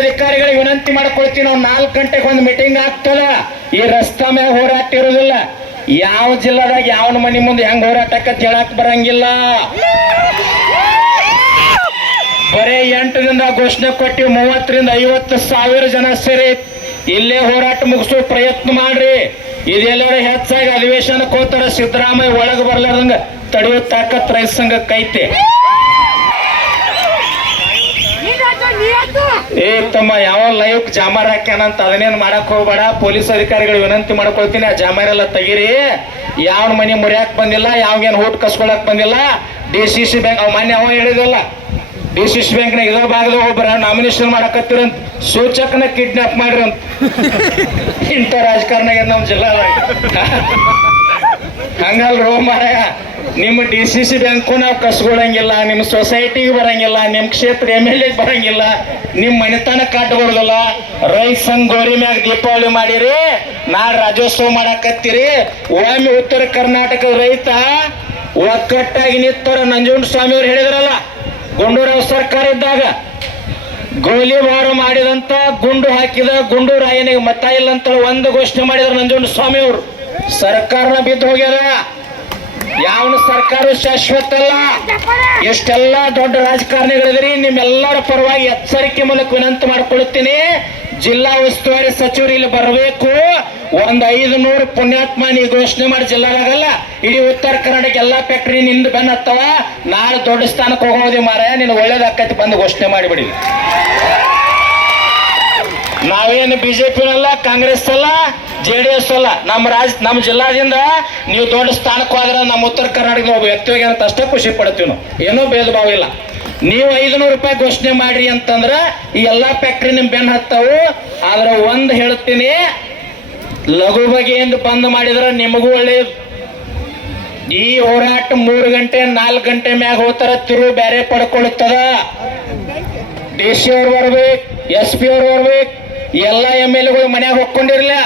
ಅಧಿಕಾರಿಗಳಿಗೆ ವಿನಂತಿ ಮಾಡ್ಕೊಳ್ತೀವಿ ನಾವು ನಾಲ್ಕು ಗಂಟೆಗೆ ಒಂದು ಮೀಟಿಂಗ್ ಆಗ್ತದ. ಈ ರಸ್ತಾ ಮ್ಯಾಗ ಹೋರಾಟ ಇರೋದಿಲ್ಲ. ಯಾವ ಜಿಲ್ಲಾದಾಗ ಯಾವ ಮನೆ ಮುಂದೆ ಹೆಂಗ್ ಹೋರಾಟಕ್ಕ ಹೇಳಕ್ ಬರಂಗಿಲ್ಲ. ಬರೇ ಎಂಟು ದಿನ ಘೋಷಣೆ ಕೊಟ್ಟಿವಿ ಮೂವತ್ತರಿಂದ ಐವತ್ತು ಸಾವಿರ ಜನ ಸೇರಿ ಇಲ್ಲೇ ಹೋರಾಟ ಮುಗಿಸೋ ಪ್ರಯತ್ನ ಮಾಡ್ರಿ. ಇದೆಲ್ಲರ ಹೆಚ್ಚಾಗಿ ಅಧಿವೇಶನಕ್ಕೆ ಹೋಗ್ತಾರ ಸಿದ್ದರಾಮಯ್ಯ ಒಳಗೆ ಬರ್ಲಾರ್ದಂಗ ತಡೆಯೋ ತಾಕತ್ ರೈತ ಸಂಘಕ್ಕೈತೆ ಏ ತಮ್ಮ, ಯಾವ ಲೈವ್ ಜಾಮಾರ್ ಹಾಕ್ಯಾನಂತ ಅದನ್ನೇನು ಮಾಡಕ್ ಹೋಗ್ಬೇಡ. ಪೊಲೀಸ್ ಅಧಿಕಾರಿಗಳು ವಿನಂತಿ ಮಾಡ್ಕೊಳ್ತೀನಿ, ಆ ಜಾಮಾರ್ ಎಲ್ಲ ತೆಗೀರಿ. ಯಾವ ಮನೆ ಮುರಿಯಾಕ್ ಬಂದಿಲ್ಲ ಯಾವ್ಗೇನ್ ಊಟ ಕಸ್ಕೊಳಕ್ ಬಂದಿಲ್ಲ. ಡಿ ಸಿ ಸಿ ಬ್ಯಾಂಕ್, ಅವ್ ಮೊನ್ನೆ ಅವ ಹೇಳಿದಲ್ಲ, ಡಿ ಸಿ ಸಿ ಬ್ಯಾಂಕ್ನಾಗ ಇದರ ಭಾಗದ ಒಬ್ಬರ ನಾಮಿನೇಷನ್ ಮಾಡಕತ್ತಿರಂತ ಸೂಚಕನ ಕಿಡ್ನಾಪ್ ಮಾಡಿರಂತ ಇಂಥ ರಾಜಕಾರಣ ನಮ್ಮ ಜಿಲ್ಲಾದಾಗ ಹಂಗಲ್ರೋ ಮಾರಾಯ, ನಿಮ್ಮ ಡಿ ಸಿ ಸಿ ಬ್ಯಾಂಕು ನಾವು ಕಸ್ಕೊಳಂಗಿಲ್ಲ ನಿಮ್ಮ ಸೊಸೈಟಿಗೆ ಬರಂಗಿಲ್ಲ ನಿಮ್ಮ ಕ್ಷೇತ್ರ ಎಂ ಎಲ್ ಎಗೆ ಬರಂಗಿಲ್ಲ ನಿಮ್ಮ ಮನೆತನ ಕಾಟ್ಕೊಡೋದಿಲ್ಲ ರೈತ ಸಂಘ ಗೋರಿ ಮ್ಯಾಗ ದೀಪಾವಳಿ ಮಾಡಿರಿ ನಾಳೆ ರಾಜ್ಯೋತ್ಸವ ಮಾಡಾಕತ್ತೀರಿ ಒಮ್ಮೆ ಉತ್ತರ ಕರ್ನಾಟಕದ ರೈತ, ಒಕ್ಕಟ್ಟಾಗಿ ನಿತ್ತರ ನಂಜುಂಡ ಸ್ವಾಮಿ ಅವ್ರು ಹೇಳಿದ್ರಲ್ಲ, ಗುಂಡೂರಾವ್ ಸರ್ಕಾರ ಇದ್ದಾಗ ಗೋಲಿಬಾರು ಮಾಡಿದಂತ, ಗುಂಡು ಹಾಕಿದ ಗುಂಡು ರಾಯನಿಗೆ ಮತ ಇಲ್ಲ ಅಂತ ಒಂದು ಘೋಷಣೆ ಮಾಡಿದ್ರು ನಂಜುಂಡ ಸ್ವಾಮಿ ಅವರು ಸರ್ಕಾರನ ಬಿದ್ದು ಹೋಗ್ಯಾರ. ಯಾವನು ಸರ್ಕಾರ ಶಾಶ್ವತ ಅಲ್ಲ. ಎಷ್ಟೆಲ್ಲ ದೊಡ್ಡ ರಾಜಕಾರಣಿಗಳಿದ್ರಿ, ನಿಮ್ಮೆಲ್ಲರ ಪರವಾಗಿ ಎಚ್ಚರಿಕೆ ಮೂಲಕ ವಿನಂತಿ ಮಾಡ್ಕೊಳ್ತೀನಿ. ಜಿಲ್ಲಾ ಉಸ್ತುವಾರಿ ಸಚಿವರು ಇಲ್ಲಿ ಬರಬೇಕು. ಒಂದ್ ಐದು ನೂರು ಪುಣ್ಯಾತ್ಮ ನೀವು ಘೋಷಣೆ ಮಾಡಿ ಜಿಲ್ಲಾದಾಗಲ್ಲ. ಇಡೀ ಉತ್ತರ ಕರ್ನಾಟಕ ಎಲ್ಲಾ ಫ್ಯಾಕ್ಟ್ರಿ ನಿಂದ ಬೆನ್ ಹತ್ತವ. ನಾಳೆ ದೊಡ್ಡ ಸ್ಥಾನಕ್ಕೆ ಹೋಗೋದಿ ಮಾರಾಯ ನೀನು ಒಳ್ಳೇದಾಕೈತಿ, ಬಂದು ಘೋಷಣೆ ಮಾಡಿಬಿಡಿ. ನಾವೇನು ಬಿಜೆಪಿನಲ್ಲ ಕಾಂಗ್ರೆಸ್ ಅಲ್ಲ ಜೆ ಡಿ ಎಸ್ ಅಲ್ಲ, ನಮ್ಮ ರಾಜ್, ನಮ್ಮ ಜಿಲ್ಲಾದಿಂದ ನೀವು ದೊಡ್ಡ ಸ್ಥಾನಕ್ಕೆ ಹೋದ್ರೆ ನಮ್ಮ ಉತ್ತರ ಕರ್ನಾಟಕದ ಒಬ್ಬ ವ್ಯಕ್ತಿಗೆ ಅಂತ ಅಷ್ಟೇ ಖುಷಿ ಪಡ್ತೀವಿ ನಾವು. ಏನೂ ಭೇದ ಭಾವ ಇಲ್ಲ. ನೀವು ಐದುನೂರು ರೂಪಾಯಿ ಘೋಷಣೆ ಮಾಡ್ರಿ ಅಂತಂದ್ರೆ ಈ ಎಲ್ಲಾ ಫ್ಯಾಕ್ಟ್ರಿ ನಿಮ್ಮ ಬೆನ್ನು ಹತ್ತಾವು. ಆದ್ರೆ ಒಂದು ಹೇಳ್ತೀನಿ, ಲಘು ಬಗೆಯಿಂದ ಬಂದ್ ಮಾಡಿದ್ರೆ ನಿಮಗೂ ಒಳ್ಳೇದು. ಈ ಹೋರಾಟ ಮೂರು ಗಂಟೆ, ನಾಲ್ಕು ಗಂಟೆ ಮ್ಯಾಗ ಹೋಗ್ತಾರ ತಿರು ಬೇರೆ ಪಡ್ಕೊಳ್ತದ ಡಿ ಸಿ ಅವ್ರು ಬರ್ಬೇಕು, ಎಸ್ ಪಿ ಅವ್ರು ಬರ್ಬೇಕು, ಎಲ್ಲ ಎಂ ಎಲ್ ಎಗಳು ಮನ್ಯಾಗ ಹೊಕ್ಕೊಂಡಿರ್ಲಿಲ್ಲ.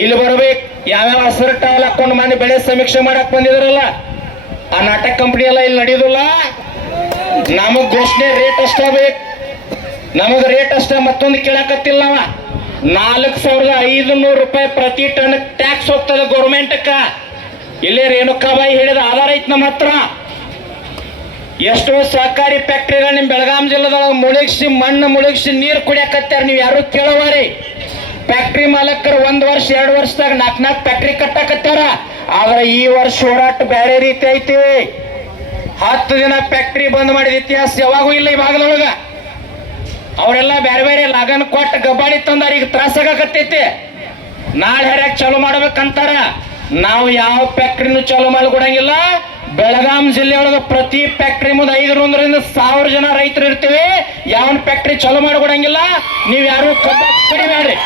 ಇಲ್ಲಿ ಬರ್ಬೇಕು. ಯಾವ್ಯಾವ ಹಸಿರು ಟವಲ್ ಹಾಕೊಂಡು ಮನೆ ಬೆಳೆ ಸಮೀಕ್ಷೆ ಮಾಡಕ್ ಬಂದಿದ್ರಲ್ಲ, ಆ ನಾಟಕ ಕಂಪನಿ ಎಲ್ಲ ಇಲ್ಲಿ ನಡೆಯುದಿಲ್ಲ. ನಮಗ್ ಘೋಷಣೆ ರೇಟ್ ಅಷ್ಟ ಬೇಕು. ನಮಗ್ ರೇಟ್ ಅಷ್ಟ ಮತ್ತೊಂದು ಕೇಳಕತ್ತಿಲ್ಲ ನಾವ. ನಾಲ್ಕು ಸಾವಿರದ ಐದು ನೂರು ರೂಪಾಯಿ ಪ್ರತಿ ಟನ್ ಟ್ಯಾಕ್ಸ್ ಹೋಗ್ತದೆ ಗೌರ್ಮೆಂಟ್ಕ್ಕ ಇಲ್ಲೇ ರೇಣುಕಾಬಾಯಿ ಹೇಳಿದ ಆಧಾರ ಐತ್ ನಮ್ಮ ಹತ್ರ. ಎಷ್ಟೋ ಸಹಕಾರಿ ಫ್ಯಾಕ್ಟ್ರಿಗಳು ನಿಮ್ ಬೆಳಗಾಂ ಜಿಲ್ಲೆದೊಳಗೆ ಮುಳುಗಿಸಿ ಮಣ್ಣು ಮುಳುಗಿಸಿ ನೀರು ಕುಡಿಯಕತ್ತಾರ ನೀವು ಯಾರು ಕೇಳೋವಾರಿ ಫ್ಯಾಕ್ಟ್ರಿ ಮಾಲಕರು ಒಂದ್ ವರ್ಷ, ಎರಡು ವರ್ಷದಾಗ ನಾಲ್ಕು ನಾಲ್ಕು ಫ್ಯಾಕ್ಟ್ರಿ ಕಟ್ಟಾಕತ್ತಾರ. ಆದ್ರೆ ಈ ವರ್ಷ ಹೋರಾಟ ಬೇರೆ ರೀತಿ ಐತಿ. ಹತ್ತು ದಿನ ಫ್ಯಾಕ್ಟ್ರಿ ಬಂದ್ ಮಾಡಿದ ಇತಿಹಾಸ ಯಾವಾಗೂ ಇಲ್ಲ ಈ ಭಾಗದೊಳಗ. ಅವರೆಲ್ಲ ಬೇರೆ ಬೇರೆ ಲಗನ್ ಕೊಟ್ಟು ಗಬ್ಬಾಡಿ ತಂದಾರ, ಈಗ ತ್ರಾಸಾಗತ್ತೈತಿ ನಾಳೆ ಹರ್ಯಾಕ್ ಚಾಲು ಮಾಡ್ಬೇಕಂತಾರ. ನಾವು ಯಾವ ಫ್ಯಾಕ್ಟ್ರಿನೂ ಚಾಲು ಮಾಡಿಕೊಡಂಗಿಲ್ಲ. ಬೆಳಗಾಂ ಜಿಲ್ಲೆಯೊಳಗ ಪ್ರತಿ ಫ್ಯಾಕ್ಟ್ರಿ ಮುಂದೆ ಐದರಿಂದ ಸಾವಿರ ಜನ ರೈತರು ಇರ್ತೀವಿ. ಯಾವನ್ ಫ್ಯಾಕ್ಟ್ರಿ ಚಾಲು ಮಾಡಿಕೊಡಂಗಿಲ್ಲ. ನೀವು ಯಾರು ಕಡಿಬೇಡ್ರಿ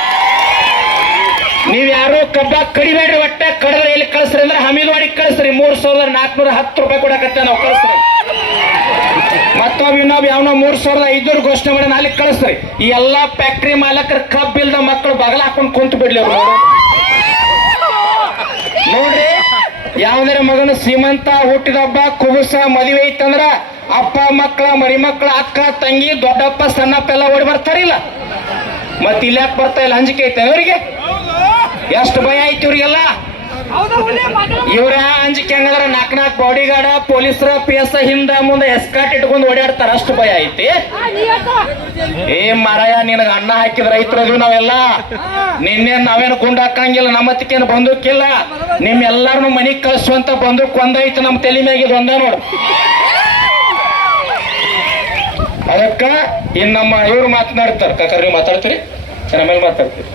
ನೀವ್ ಯಾರು ಕಬ್ಬ ಕಡಿಬೇಡ್ರಿ ಒಟ್ಟ ಕಡದ್ರೆ ಇಲ್ಲಿ ಕಳಿಸ್ರಿ ಅಂದ್ರೆ ಹಮೀದ್ವಾಡಿಗೆ ಕಳಿಸ್ರಿ. ಮೂರ್ ಸಾವಿರದ ನಾಲ್ಕನೂರ ಹತ್ತು ರೂಪಾಯಿ ಕೊಡಕತ್ತೆ ನಾವು ಕಳಿಸ್ರಿ. ಮತ್ತೊಬ್ಬ ಇನ್ನೊಬ್ಬ ಯಾವನೋ ಮೂರ್ ಸಾವಿರದ ಐದೂರು ಘೋಷಣೆ ಮಾಡಿ ಅಲ್ಲಿ ಕಳಿಸ್ರಿ. ಈ ಎಲ್ಲಾ ಫ್ಯಾಕ್ಟ್ರಿ ಮಾಲಕರ ಕಬ್ಬ್ ಇಲ್ದ ಮಕ್ಕಳು ಬಗಲ ಹಾಕೊಂಡು ಕುಂತು ಬಿಡ್ಲಿ ಅವ್ರು ನೋಡು. ನೋಡ್ರಿ, ಯಾವ್ದಾರ ಮಗನ ಶ್ರೀಮಂತ ಹುಟ್ಟಿದ ಹಬ್ಬ ಕುಬುಸ, ಮದುವೆ ಐತಂದ್ರ ಅಪ್ಪ ಮಕ್ಕಳ ಮರಿ ಮಕ್ಕಳ ಅಕ್ಕ, ತಂಗಿ, ದೊಡ್ಡಪ್ಪ, ಸಣ್ಣಪ್ಪ ಎಲ್ಲ ಓಡಿ ಬರ್ತಾರಿಲ್ಲ. ಮತ್ತೆ ಇಲ್ಲಿ ಬರ್ತಾ ಇಲ್ಲ ಹಂಜಿಕೆ ಐತೆ ಅವರಿಗೆ? ಎಷ್ಟು ಭಯ ಐತಿ ಇವ್ರಿಗೆಲ್ಲ? ಇವ್ರ ಅಂಜಿಕೆ ಹಂಗಂದ್ರ ನಾಕ್ ನಾಲ್ಕು ಬಾಡಿ ಗಾರ್ಡ ಪೊಲೀಸರ ಪಿ ಎಸ್ ಹಿಂದ ಮುಂದೆ ಎಸ್ಕಾಟ್ ಇಟ್ಕೊಂಡು ಓಡಾಡ್ತಾರ ಅಷ್ಟು ಭಯ ಐತಿ ಏ ಮಾರಾಯ ನಿನಗ ಅನ್ನ ಹಾಕಿದ ರೈತರು ಅದೀವಿ ನಾವೆಲ್ಲ. ನಿನ್ನೆ ನಾವೇನು ಗುಂಡ್ ಹಾಕಂಗಿಲ್ಲ ನಮ್ಮ ಹತ್ತಿಕೇನು ಬಂದೂಕಿಲ್ಲ. ನಿಮ್ ಎಲ್ಲಾರನು ಮನಿಗ್ ಕಳ್ಸುವಂತ ಬಂದೂಕ್ ಒಂದೈತಿ ನಮ್ಮ ತಲೆ ಮ್ಯಾಗ ಒಂದ ನೋಡು. ಅದಕ್ಕ ಇನ್ ನಮ್ಮ ಇವ್ರು ಮಾತನಾಡ್ತಾರ. ಕಾಕರ್ ನೀವು ಮಾತಾಡ್ತೀರಿ? ಆಮೇಲೆ ಮಾತಾಡ್ತೀರಿ.